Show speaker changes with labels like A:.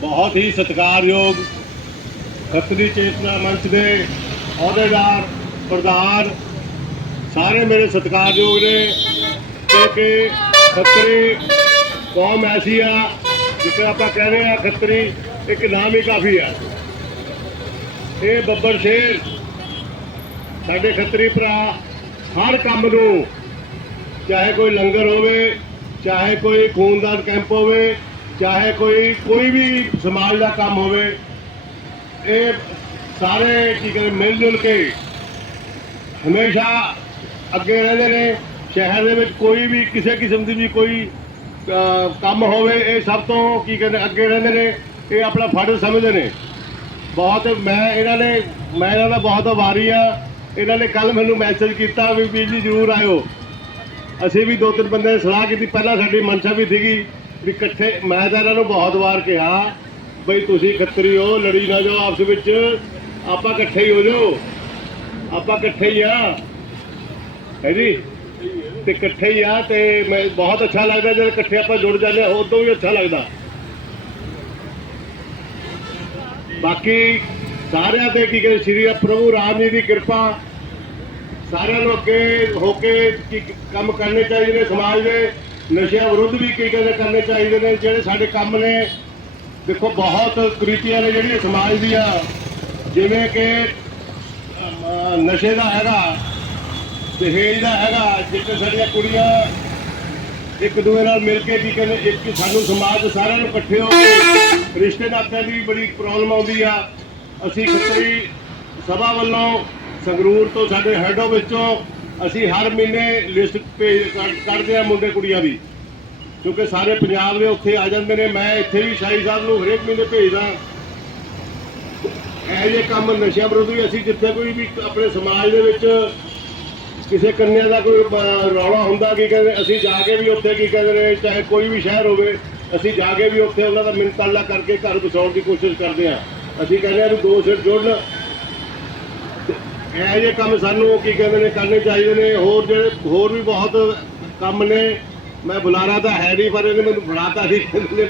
A: ਬਹੁਤ ਹੀ ਸਤਿਕਾਰਯੋਗ ਖੱਤਰੀ ਚੇਤਨਾ ਮੰਚ ਦੇ ਅਹੁਦੇਦਾਰ, ਪ੍ਰਧਾਨ, ਸਾਰੇ ਮੇਰੇ ਸਤਿਕਾਰਯੋਗ ਨੇ ਕਿਉਂਕਿ ਖੱਤਰੀ ਕੌਮ ਐਸੀ ਆ, ਜਿੱਥੇ ਆਪਾਂ ਕਹਿੰਦੇ ਆ ਖੱਤਰੀ ਇੱਕ ਨਾਮ ਹੀ ਕਾਫੀ ਆ। ਇਹ ਬੱਬਰ ਸ਼ੇਰ ਸਾਡੇ ਖੱਤਰੀ ਭਰਾ ਹਰ ਕੰਮ ਨੂੰ, ਚਾਹੇ ਕੋਈ ਲੰਗਰ ਹੋਵੇ ਚਾਹੇ ਕੋਈ ਖੂਨਦਾਨ ਕੈਂਪ ਹੋਵੇ, ਚਾਹੇ ਕੋਈ ਕੋਈ ਵੀ ਸਮਾਜ ਦਾ ਕੰਮ ਹੋਵੇ, ਇਹ ਸਾਰੇ ਕੀ ਕਹਿੰਦੇ ਮਿਲ ਜੁਲ ਕੇ ਹਮੇਸ਼ਾ ਅੱਗੇ ਰਹਿੰਦੇ ਨੇ। ਸ਼ਹਿਰ ਦੇ ਵਿੱਚ ਕੋਈ ਵੀ ਕਿਸੇ ਕਿਸਮ ਦੀ ਵੀ ਕੋਈ ਕੰਮ ਹੋਵੇ, ਇਹ ਸਭ ਤੋਂ ਕੀ ਕਹਿੰਦੇ, ਅੱਗੇ ਰਹਿੰਦੇ ਨੇ। ਇਹ ਆਪਣਾ ਫਰਜ਼ ਸਮਝਦੇ ਨੇ। ਬਹੁਤ, ਮੈਂ ਇਹਨਾਂ ਨੇ, ਮੈਂ ਇਹਨਾਂ ਦਾ ਬਹੁਤ ਆਭਾਰੀ ਆ ਇਹਨਾਂ ਨੇ ਕੱਲ ਮੈਨੂੰ ਮੈਸੇਜ ਕੀਤਾ ਵੀ ਵੀਰ ਜੀ ਜ਼ਰੂਰ ਆਇਓ। ਅਸੀਂ ਵੀ ਦੋ ਤਿੰਨ ਬੰਦੇ ਨੇ ਸਲਾਹ ਕੀਤੀ, ਪਹਿਲਾਂ ਸਾਡੀ ਮਨਸ਼ਾ ਵੀ ਸੀਗੀ ਵੀ ਇਕੱਠੇ, ਮੈਂ ਤਾਂ ਇਹਨਾਂ ਨੂੰ ਬਹੁਤ ਵਾਰ ਕਿਹਾ, ਬਈ ਤੁਸੀਂ ਖੱਤਰੀ ਹੋ ਲੜੀ ਨਾ ਜਾਓ ਆਪਸ ਵਿੱਚ, ਆਪਾਂ ਇਕੱਠੇ ਹੀ ਹੋ ਜਾਓ, ਆਪਾਂ ਇਕੱਠੇ ਹੀ ਆ। ਹੈ ਜੀ? ਤੇ ਇਕੱਠੇ ਹੀ ਆ ਤੇ ਮੈਂ, ਬਹੁਤ ਅੱਛਾ ਲੱਗਦਾ ਜਦ ਇਕੱਠੇ ਆਪਾਂ ਜੁੜ ਜਾਂਦੇ ਆ ਉਦੋਂ ਵੀ ਅੱਛਾ ਲੱਗਦਾ। ਬਾਕੀ ਸਾਰਿਆਂ ਤੇ ਕੀ ਕਹਿੰਦੇ, ਸ਼੍ਰੀ ਪ੍ਰਭੂ ਰਾਮ ਜੀ ਦੀ ਕਿਰਪਾ ਸਾਰਿਆਂ ਨੂੰ ਅੱਗੇ ਹੋ ਕੇ ਕੀ ਕੰਮ ਕਰਨੇ ਚਾਹੀਦੇ ਨੇ ਸਮਾਜ ਦੇ, ਨਸ਼ਿਆਂ ਵਿਰੁੱਧ ਵੀ ਕੀ ਕਹਿੰਦੇ ਕਰਨੇ ਚਾਹੀਦੇ ਨੇ, ਜਿਹੜੇ ਸਾਡੇ ਕੰਮ ਨੇ। ਦੇਖੋ, ਬਹੁਤ ਕੁਰੀਤੀਆਂ ਨੇ ਜਿਹੜੀਆਂ ਸਮਾਜ ਦੀਆਂ। ਜਿਵੇਂ ਕਿ ਨਸ਼ੇ ਦਾ ਹੈਗਾ, ਦਹੇਜ ਦਾ ਹੈਗਾ ਜਿੱਥੇ ਸਾਡੀਆਂ ਕੁੜੀਆਂ ਇੱਕ ਦੂਏ ਨਾਲ ਮਿਲ ਕੇ ਕੀ ਕਹਿੰਦੇ, ਇੱਕ ਸਾਨੂੰ ਸਮਾਜ ਸਾਰਿਆਂ ਨੂੰ ਇਕੱਠੇ ਹੋ ਕੇ ਰਿਸ਼ਤੇ ਨਾਤਿਆਂ ਦੀ ਬੜੀ ਪ੍ਰੋਬਲਮ ਆਉਂਦੀ ਆ। ਅਸੀਂ ਖੱਤਰੀ ਸਭਾ ਵੱਲੋਂ ਸੰਗਰੂਰ ਤੋਂ ਸਾਡੇ ਹੈਡੋ ਵਿੱਚੋਂ ਅਸੀਂ ਹਰ ਮਹੀਨੇ ਲਿਸਟ ਭੇਜ ਕੱਢਦੇ ਆ ਮੁੰਡੇ ਕੁੜੀਆਂ ਦੀ। ਕਿਉਂਕਿ ਸਾਰੇ ਪੰਜਾਬ ਦੇ ਉੱਥੇ ਆ ਜਾਂਦੇ ਨੇ, ਮੈਂ ਇੱਥੇ ਵੀ ਸ਼ਾਹੀ ਸਾਹਿਬ ਨੂੰ ਹਰੇਕ ਮਹੀਨੇ ਭੇਜਦਾ। ਇਹ ਜੇ ਕੰਮ ਨਸ਼ਿਆਂ ਵਿਰੁੱਧ ਵੀ ਅਸੀਂ ਜਿੱਥੇ ਕੋਈ ਵੀ ਆਪਣੇ ਸਮਾਜ ਦੇ ਵਿੱਚ ਕਿਸੇ ਕੰਨਿਆ ਦਾ ਕੋਈ ਰੌਲਾ ਹੁੰਦਾ, ਕੀ ਕਹਿੰਦੇ, ਅਸੀਂ ਜਾ ਕੇ ਵੀ ਉੱਥੇ ਕੀ ਕਹਿੰਦੇ ਨੇ, ਚਾਹੇ ਕੋਈ ਵੀ ਸ਼ਹਿਰ ਹੋਵੇ, ਅਸੀਂ ਜਾ ਕੇ ਵੀ ਉੱਥੇ ਉਹਨਾਂ ਦਾ ਮਿੰਤਾਲਾ ਕਰਕੇ ਘਰ ਬਸਾਉਣ ਦੀ ਕੋਸ਼ਿਸ਼ ਕਰਦੇ ਹਾਂ। ਅਸੀਂ ਕਹਿੰਦੇ ਹਾਂ ਵੀ ਦੋ ਸਿਰ ਜੁੜਨ ਇਹ ਜਿਹੇ ਕੰਮ ਸਾਨੂੰ ਕੀ ਕਹਿੰਦੇ ਨੇ, ਕਰਨੇ ਚਾਹੀਦੇ ਨੇ। ਹੋਰ ਜਿਹੜੇ, ਹੋਰ ਵੀ ਬਹੁਤ ਕੰਮ ਨੇ। ਮੈਂ ਬੁਲਾਰਾ ਤਾਂ ਹੈ ਨਹੀਂ, ਪਰ ਇਹਨੇ ਮੈਨੂੰ ਬੁਲਾਤਾ ਸੀ ਕਹਿੰਦੇ ਨੇ